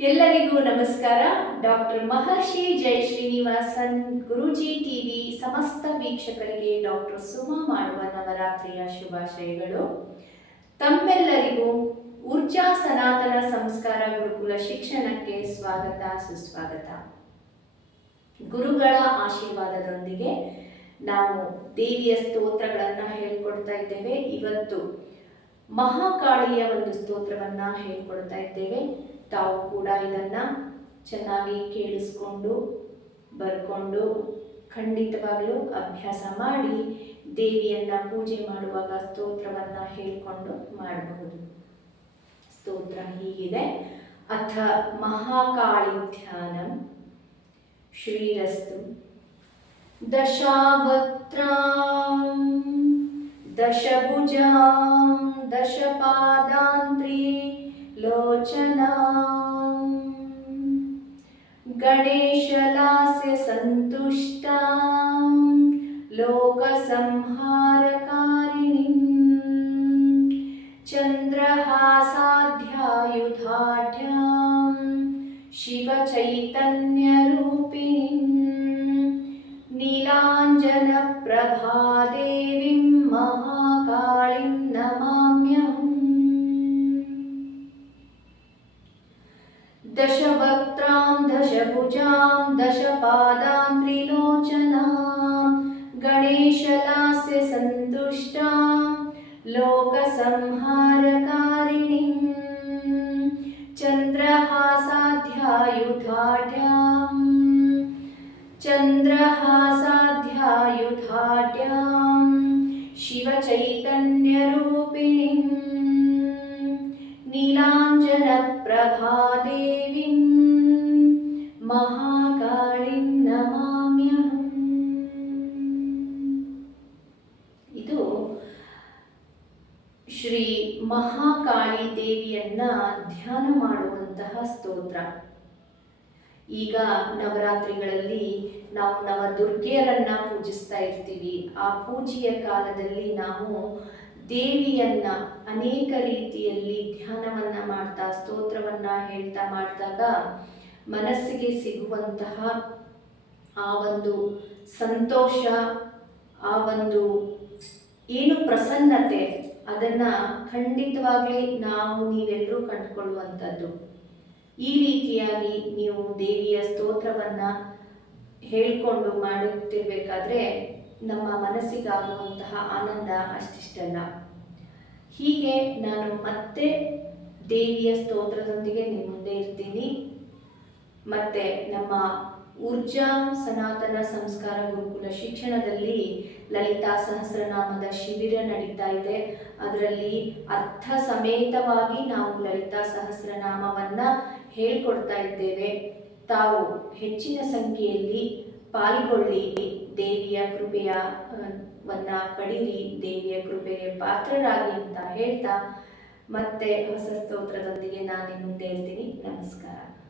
ಎಲ್ಲರಿಗೂ ನಮಸ್ಕಾರ. ಡಾಕ್ಟರ್ ಮಹರ್ಷಿ ಜೈ ಶ್ರೀನಿವಾಸನ್ ಗುರೂಜಿ ಟಿವಿ ಸಮಸ್ತ ವೀಕ್ಷಕರಿಗೆ ಡಾಕ್ಟರ್ ಸುಮಾ ಮಾಡುವ ನವರಾತ್ರಿಯ ಶುಭಾಶಯಗಳು. ತಮ್ಮೆಲ್ಲರಿಗೂ ಊರ್ಜಾ ಸನಾತನ ಸಂಸ್ಕಾರ ಗುರುಕುಲ ಶಿಕ್ಷಣಕ್ಕೆ ಸ್ವಾಗತ ಸುಸ್ವಾಗತ. ಗುರುಗಳ ಆಶೀರ್ವಾದದೊಂದಿಗೆ ನಾವು ದೇವಿಯ ಸ್ತೋತ್ರಗಳನ್ನು ಹೇಳ್ಕೊಡ್ತಾ ಇದ್ದೇವೆ. ಇವತ್ತು ಮಹಾಕಾಳಿಯ ಒಂದು ಸ್ತೋತ್ರವನ್ನ ಹೇಳ್ಕೊಡ್ತಾ ಇದ್ದೇವೆ. ತಾವು ಕೂಡ ಇದನ್ನ ಚೆನ್ನಾಗಿ ಕೇಳಿಸ್ಕೊಂಡು ಬರ್ಕೊಂಡು ಖಂಡಿತವಾಗ್ಲೂ ಅಭ್ಯಾಸ ಮಾಡಿ ದೇವಿಯನ್ನ ಪೂಜೆ ಮಾಡುವಾಗ ಸ್ತೋತ್ರವನ್ನ ಹೇಳ್ಕೊಂಡು ಮಾಡಬಹುದು. ಸ್ತೋತ್ರ ಹೀಗಿದೆ: ಅಥ ಮಹಾಕಾಳಿ ಧ್ಯಾನಂ ಶ್ರೀರಸ್ತು. ದಶಾವಕ್ತ್ರಾಂ ದಶಭುಜಾಂ ದಶಪಾದಾಂತ್ರಿ लोचनां गणेशलास्य सन्तुष्टां लोकसंहारकारिणीं चन्द्रहासाध्यायुधाढ्यां शिवचैतन्यरूपिणीं नीलाञ्जनप्रभादेवीं महाकाळीं नमाम्यहम्. दशवक्त्रां दशभुजां दशपादां त्रिलोचनां गणेशलास्य सन्तुष्टां लोकसंहारकारिणीं चन्द्रहासाध्यायुधाढ्यां शिवचैतन्यरूपिणीं नीलाञ्जनप्रभादेवीं महाकाळीं नमाम्यहम्. ಇದು ಶ್ರೀ ಮಹಾಕಾಳಿ ದೇವಿಯನ್ನ ಧ್ಯಾನ ಮಾಡುವಂತಹ ಸ್ತೋತ್ರ. ಈಗ ನವರಾತ್ರಿಗಳಲ್ಲಿ ನಾವು ನವದುರ್ಗೆಯರನ್ನ ಪೂಜಿಸ್ತಾ ಇರ್ತೀವಿ. ಆ ಪೂಜೆಯ ಕಾಲದಲ್ಲಿ ನಾವು ದೇವಿಯನ್ನ ಅನೇಕ ರೀತಿಯಲ್ಲಿ ಧ್ಯಾನವನ್ನ ಮಾಡ್ತಾ ಸ್ತೋತ್ರವನ್ನ ಹೇಳ್ತಾ ಮಾಡಿದಾಗ ಮನಸ್ಸಿಗೆ ಸಿಗುವಂತಹ ಆ ಒಂದು ಸಂತೋಷ, ಆ ಒಂದು ಏನು ಪ್ರಸನ್ನತೆ, ಅದನ್ನ ಖಂಡಿತವಾಗ್ಲಿ ನೀವೆಲ್ಲರೂ ಕಂಡುಕೊಳ್ಳುವಂಥದ್ದು. ಈ ರೀತಿಯಾಗಿ ನೀವು ದೇವಿಯ ಸ್ತೋತ್ರವನ್ನ ಹೇಳ್ಕೊಂಡು ಮಾಡುತ್ತಿರ್ಬೇಕಾದ್ರೆ ನಮ್ಮ ಮನಸ್ಸಿಗಾಗುವಂತಹ ಆನಂದ ಅಷ್ಟಿಷ್ಟಲ್ಲ. ಹೀಗೆ ನಾನು ಮತ್ತೆ ದೇವಿಯ ಸ್ತೋತ್ರದೊಂದಿಗೆ ನಿಮ್ಮ ಮುಂದೆ ಇರ್ತೀನಿ. ಮತ್ತೆ ನಮ್ಮ ಊರ್ಜಾ ಸನಾತನ ಸಂಸ್ಕಾರ ಗುರುಕುಲ ಶಿಕ್ಷಣದಲ್ಲಿ ಲಲಿತಾ ಸಹಸ್ರನಾಮದ ಶಿಬಿರ ನಡೀತಾ ಇದೆ. ಅದರಲ್ಲಿ ಅರ್ಥ ಸಮೇತವಾಗಿ ನಾವು ಲಲಿತಾ ಸಹಸ್ರನಾಮವನ್ನ ಹೇಳ್ಕೊಡ್ತಾ ಇದ್ದೇವೆ. ತಾವು ಹೆಚ್ಚಿನ ಸಂಖ್ಯೆಯಲ್ಲಿ ಪಾಲ್ಗೊಳ್ಳಿ, ದೇವಿಯ ಕೃಪೆಯವನ್ನ ಪಡೀರಿ, ದೇವಿಯ ಕೃಪೆಗೆ ಪಾತ್ರರಾಗಿ ಅಂತ ಹೇಳ್ತಾ ಮತ್ತೆ ಹೊಸ ಸ್ತೋತ್ರದೊಂದಿಗೆ ನಾನು ನಿಮ್ಮ ಮುಂದೆ ಇರ್ತೀನಿ. ನಮಸ್ಕಾರ.